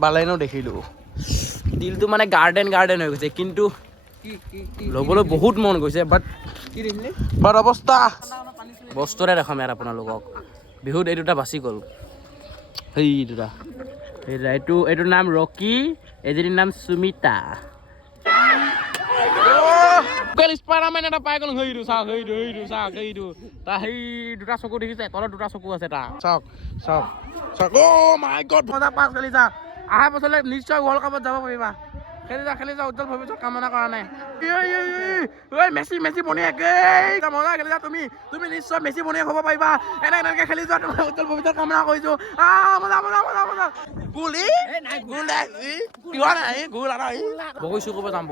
বালাইনো দেখিলো দিলটো মানে গাৰ্ডেন হৈ গৈছে কিন্তু ল'বলৈ বহুত মন গৈছে বাট অৱস্থা বস্তুৰে দেখাম ইয়াত আপোনালোকক বিহুত এই দুটা বাচি গ'ল সেই দুটা এইটোৰ নাম ৰকি এজনীৰ নাম সুমিতা স্পাইডাৰমেন এটা পাই গ'ল সেইটো চাওক সেইটো তাৰ সেই দুটা চকু দেখিছে তলত দুটা চকু আছে তাৰ চাওক অ' মাই গড মজা পাছ খেলি যা অহা বছৰলৈ নিশ্চয় ৱৰ্ল্ড কাপত যাব পাৰিবা খেলি যা উজ্জ্বল ভৱিষ্যত কামনা কৰা নাই মেচি বনিয়াক মজা খেলি যা তুমি নিশ্চয় মেচি বনিয়াক হ'ব পাৰিবা এনেকে খেলি যোৱা তোমাৰ উজ্জ্বল ভৱিষ্যত কামনা কৰিছো মজা বগৈচু ক'ব যাম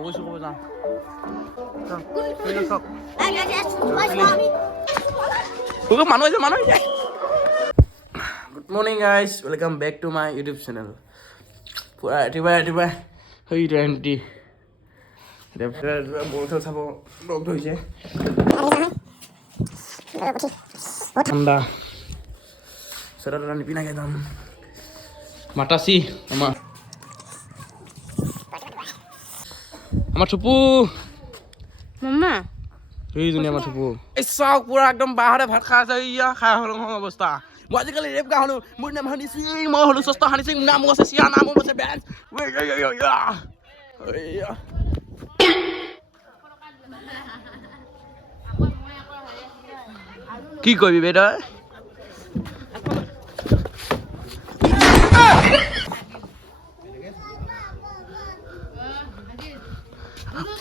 মানুহ good morning guys welcome back to my YouTube channel পুৰা ৰাতিপুৱাই সেইটো এমটি বহুত চাব লগ ধৰিছে ঠাণ্ডা চুৱেটাৰ টুৱেটাৰ নিপিন্ধাকৈ যাম মাতাচি আমাৰ থুপু মামা সেইজনী আমাৰ থুপু এই চাওক পুৰা একদম বাহঁতে ভাত খাই আছে খাই হ'ল অৱস্থা মই আজিকালি ৰেপ গা হ'লো মোৰ নাম হানি সিং মই হ'লো স্বস্থ হানি সিং নাম আছে চিয়া নাম আছে বেঞ্চ কি কৰিবি বে তই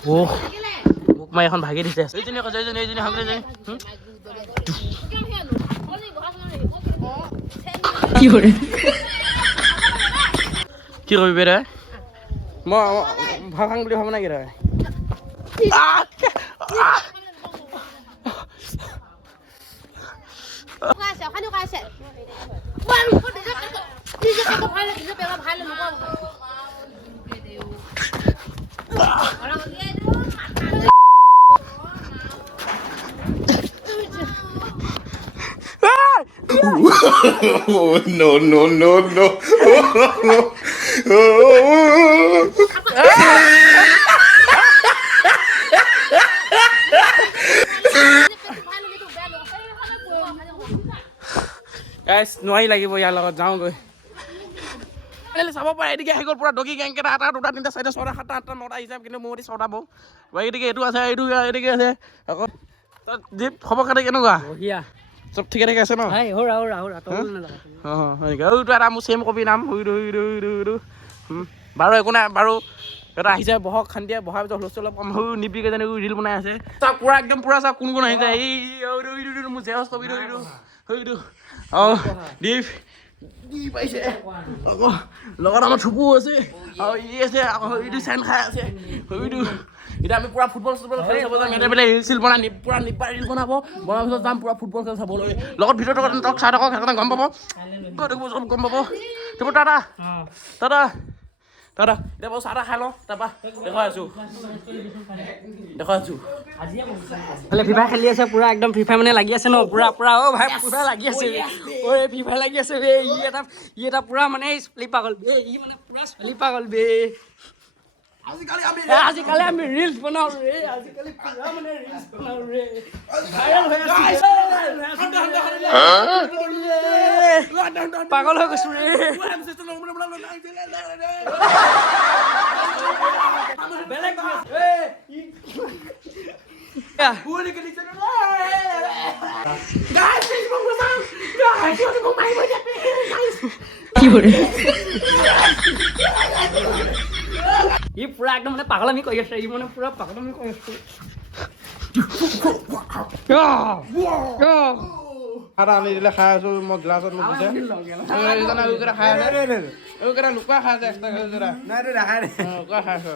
মোক মই এখন ভাগি দিছে এইজনী কি কৰিবি বে তই মই ভাঙ বুলি ভাব নাই কি তই no. গাইছ নোৱাৰি লাগিব ইয়াৰ লগত যাওঁগৈ চাব পাৰে এদিকে আহি গ'ল পুৰা ডগি গেংকেইটা 1 2 3 4 5 6 7 8 9 হিচাপ কিন্তু মোৰ চটা বৌ এইদিকে এইটো আছে এইদিকে আছে আকৌ তই জীপ খবৰ খাতি কেনেকুৱা চব ঠিকে আছে ন এটা মোৰ চেম কপি নাম বাৰু একো নাই বাৰু এটা আহিছে বহক খান্দিয়ে বহাৰ পিছত হুলস্থুল অলপ কম সৰু নিপি কেইজনী ৰিল বনাই আছে চাওক পুৰা একদম পুৰা চাওক কোন আহিছে এই মোৰ জেৰক্স কপি সেইটো দীপ পাইছে আকৌ লগত আমাৰ থুপু আছে আৰু ই আছে আকৌ এইটো চেন খাই আছে সেইটো এতিয়া আমি পুৰা ফুটবল খেলি চাব যাম এতিয়া ৰিল চিল বনাই পুৰা নিপা ৰিল বনাব বনাৰ পিছত যাম পুৰা ফুটবল খেল চাবলৈ লগত ভিডিঅ'টো তক চাই থাকক সেইকাৰণে গম পাব গম পাব থুপু দাদা এতিয়া বাৰু চাহ তাহ খাই লওঁ তাৰপৰা দেখাই আছো ফ্ৰী ফায়াৰ খেলি আছে পুৰা একদম ফ্ৰী ফায়াৰ মানে লাগি আছে ন পুৰা অ' ভাই পুৰা লাগি আছে ঐ ফ্ৰী ফায়াৰ লাগি আছে বে ই এটা পুৰা মানে ছোৱালী পাগল বে ই মানে পুৰা ছোৱালী পাগল বে আজিকালি আমি ৰিলছ বনাওঁ ৰে আজিকালি পুৰা মানে ৰিলছ বনাওঁ ৰে ভাইৰেল হৈ আছে পাগল হৈ গৈছো ৰে বেলেগ ই পুৰা একদম মানে পাগলামি কৰি আছে ই মানে পুৰা পাগলামি কৰি আছে এটা আনি দিলে খাই আছো মই গ্লাছত মোক দিছে খাই আছে লুকুৱাই খাই আছে এক্সট্ৰাকে লুকুৱাই খাই আছো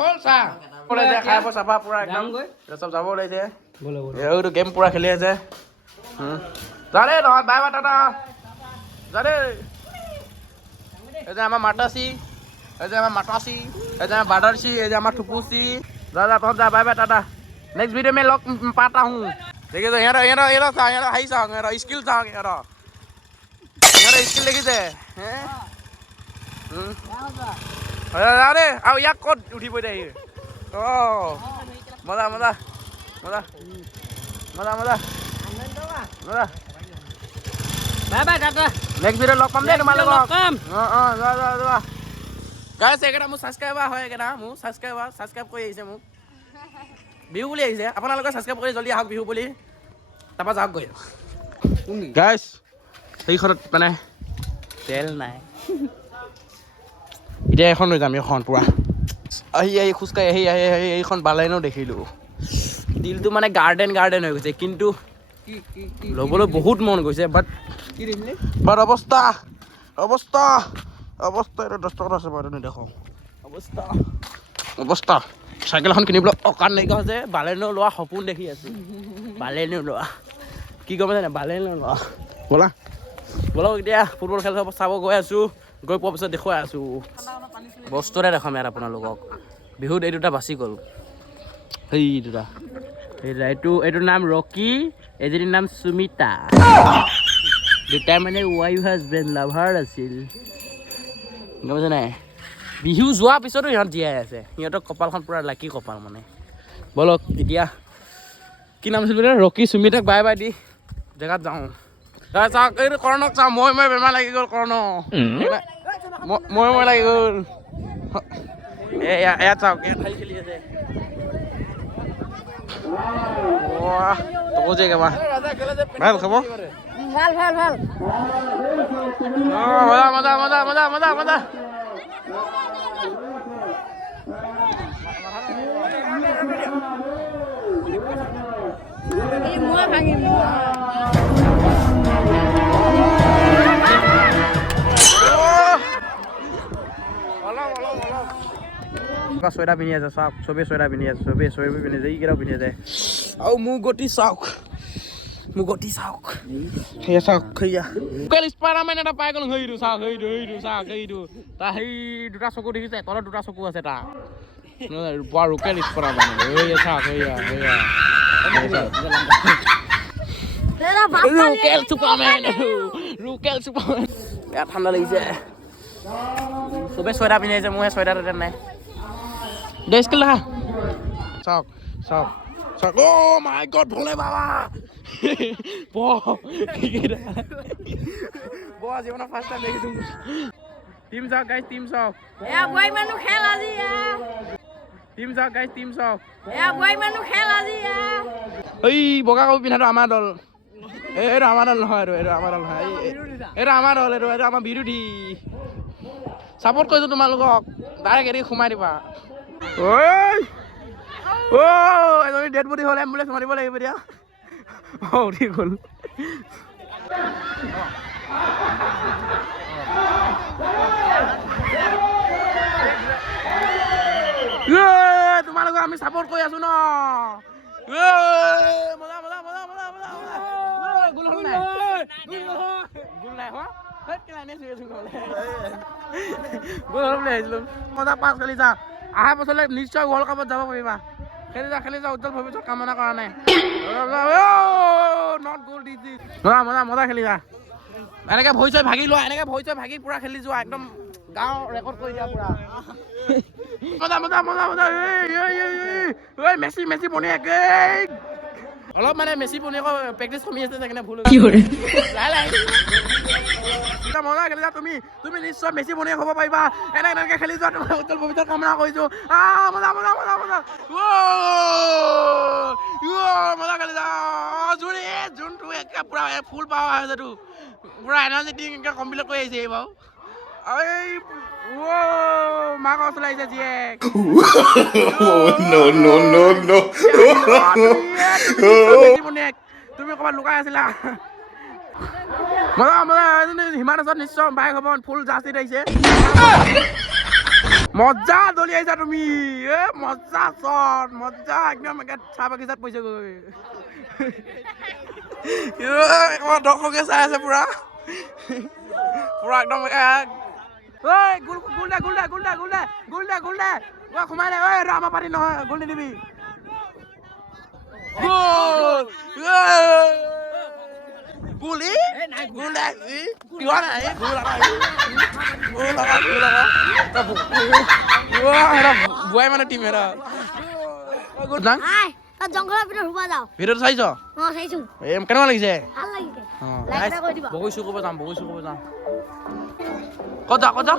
হ'ল চাহ খাই চাফা পুৰা একদম চব যাব ওলাইছে এইটো গেম পুৰা খেলি আছে যা দেই তহঁত বাই বাই টাটা যা দেই এই যে আমাৰ মাতাচি এই যে আমাৰ মাতাচি এই যে আমাৰ বাদাৰচি এই যে আমাৰ থুপুচি যা যা তহঁত যা বাই বাই টাটা नेक्स्ट वीडियो में लॉक पाता हूँ देखिए तो यहाँ हाई सॉन्ग यहाँ स्किल सॉन्ग यहाँ स्किल देखी थे अरे अब याक कत उठी पड़े ओ मजा मजा मजा मजा मजा मजा bye bye tata next video लॉक पाम दे तुम्हारे को जा जा जा गाइस एकरा मु सब्सक्राइबर হয় एकरा मु सब्सक्राइब কৰি আহিছে মোক বিহু বুলি আহিছে আপোনালোকে সাবস্ক্ৰাইব কৰি জলদি আহক বিহু বুলি তাৰপা যাওক গৈ গাইস এইখনত মানে তেল নাই এতিয়া এখন লৈ যাম এখন পুৰা আহি খোজকাঢ়ি আহি এইখন বালাইনো দেখিলোঁ দিলটো মানে গাৰ্ডেন হৈ গৈছে কিন্তু ল'বলৈ বহুত মন গৈছে বাট অৱস্থা এটা 10 টকা আছে বাৰু নেদেখো অৱস্থা চাইকেল এখন কিনিবলৈ অকান নাইকিয়া হৈছে বালেনো লোৱা সপোন দেখি আছো বালেনো লোৱা কি গম পাইছে বালেনো লোৱা ব'লক এতিয়া ফুটবল খেল চাব গৈ আছো গৈ পোৱাৰ পিছত দেখুৱাই আছো বস্তু এটা দেখাম ইয়াত আপোনালোকক বিহুত এই দুটা বাচি গ'ল সেই দুটা এইটোৰ নাম ৰকি এজনীৰ নাম সুমিতা দুটাই মানে ৱাইফ হাজবেণ্ড লাভাৰ আছিল গম পাইছে নাই বিহু যোৱাৰ পিছতো সিহঁত জীয়াই আছে সিহঁতৰ কপালখন পুৰা লাকি কপাল মানে ব'লক এতিয়া কি নাম আছিল বোলে ৰকি সুমিতাক বাই বাই দি জেগাত যাওঁ চাওক এইটো কৰ্ণক চাওঁ মই বেমাৰ লাগি গ'ল কৰ্ণ মই লাগি গ'ল ইয়াত চাওক ইয়াত খালি খেলি আছে তকো যে কেবা ভাল খবৰ ভাল মজা মই ভাঙিম চুৱেটাৰ পিন্ধি আছে চাওক চবেই চুৱেটাৰ পিন্ধি আছে চবেই পিন্ধি আছে এইকেইটাও পিন্ধি আছে আৰু মোৰ গতি চাওক সেয়া চাওক সেয়া লোকেল স্পাইডাৰমেন এটা পাই গ'ল সেইটো চাওক সেইটো তাৰ সেই দুটা চকু দেখিছে তলত দুটা চকু আছে তাৰ লোকেল স্পাইডাৰমেন চাওক সেয়া লোকেল চুপাৰমেন বেয়া ঠাণ্ডা লাগিছে চবেই চুৱেটাৰ পিন্ধি আছে মোৰহে চুৱেটাৰ এটা নাই দে স্কিল দেখা চাওক অ মাই গড ভোলে বাবা জীৱনৰ ফাৰ্ষ্ট টাইম দেখিছো টিম চাওক গাইজ টিম চাওক এই বগা কাপোৰ পিন্ধাটো আমাৰ দল এইটো আমাৰ দল নহয় এইটো আমাৰ দল এইটো আমাৰ বিৰোধী ছাপোৰ্ট কৰিছোঁ তোমালোকক ডাইৰেক্ট এৰি সোমাই দিবা এজনী ডেড বডি হ'লে এম্বুলেঞ্চ মাৰিব লাগিব এতিয়া উঠি গ'ল তোমালোকক আমি ছাপোৰ্ট কৰি আছো ন মজা পাছ খেলি যা অহা বছৰলৈ নিশ্চয় ৱৰ্ল্ড কাপত যাব পাৰিবা খেলি যা উজ্জ্বল ভৱিষ্যত কামনা কৰা নাই নট গ'ল মজা খেলি যা এনেকে ভৰি চৰি ভাগি লোৱা ভাগি পুৰা খেলি যোৱা একদম গাঁও ৰেকৰ্ড কৰি দিয়া পুৰা মেচি বনিয়াক অলপ মানে মেচি বনিয়াকৰ প্ৰেক্টিচ কমি আছে সেইকাৰণে ভুল মজা খেলি যা তুমি নিশ্চয় মেচি বনিয়াক হ'ব পাৰিবা এনেকে খেলি যোৱা তোমাৰ উজ্জ্বল ভৱিষ্যত কামনা কৰিছো মজা খেলি যা যোনটো একে পুৰা ফুল পাৱাৰ আছে তো পুৰা এনাৰ্জেটিক এনেকে কমপ্লিট কৰি আহিছে এই বাৰু মাক চলাইছে জীয়েক তুমি ক'ৰবাত লুকাই আছিলা মজা মজা হিমান আছে নিশ্চয় বাইক হ'ব ফুল জাৰ্চিত আহিছে মজা দলি আহিছা তুমি এ মজা চট মজা একদম চাহ বাগিচাত পৰিছে গৈ দৰ্শকে চাই আছে পুৰা পুৰা একদম ঐ গোল গোল দে গোল দে গোল দে গোল দে গোল দে গোল দে ঐ সোমাই দে ঐ আমাৰ পাতি নহয় গোল নিদিবি গোল গোল ই গোল দে কিয় নাই গোল বুৱাই মানে টিম হেৰা গোল না জংঘলৰ ভিতৰত সোমাই যাওঁ ভিডিঅ'টো চাইছ চাইছো কেনেকুৱা লাগিছে ভাল লাগিছে বগৈচু ক'ব যাম ক'ত যা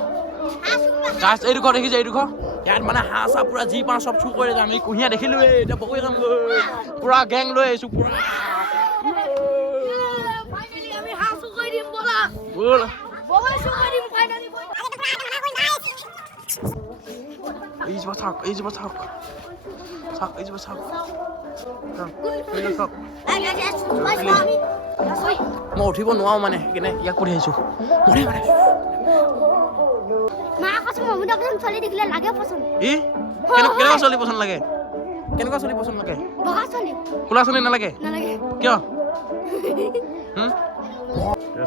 গাছ এইডোখৰ দেখিছে এইডোখৰ ইয়াত মানে হাঁহ চাহ পুৰা যি পাওঁ চব চুৰ কৰি যাম আমি কুঁহিয়া দেখিলোঁ এতিয়া বগৈ যাম পুৰা গেং লৈ আহিছোঁ পুৰা ব'ল এইজোপা চাওক মই উঠিব নোৱাৰো মানে সেইকাৰণে ইয়াক কৰি আহিছোঁ কেনেকুৱা ছোৱালী পচন্দ লাগে কোলা ছোৱালী নালাগে কিয়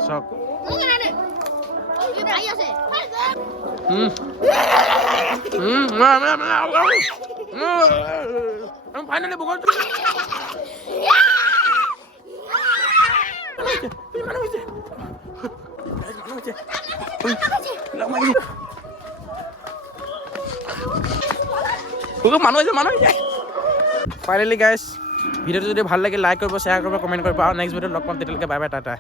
চাওক ফাইনেলি বগল মানুহ ফাইনেলি গাইজ ভিডিঅ'টো যদি ভাল লাগে লাইক কৰিব শ্বেয়াৰ কৰিব কমেণ্ট কৰিব আৰু নেক্সট ভিডিঅ'ত লগ পাম তেতিয়ালৈকে বাই বাই টাটা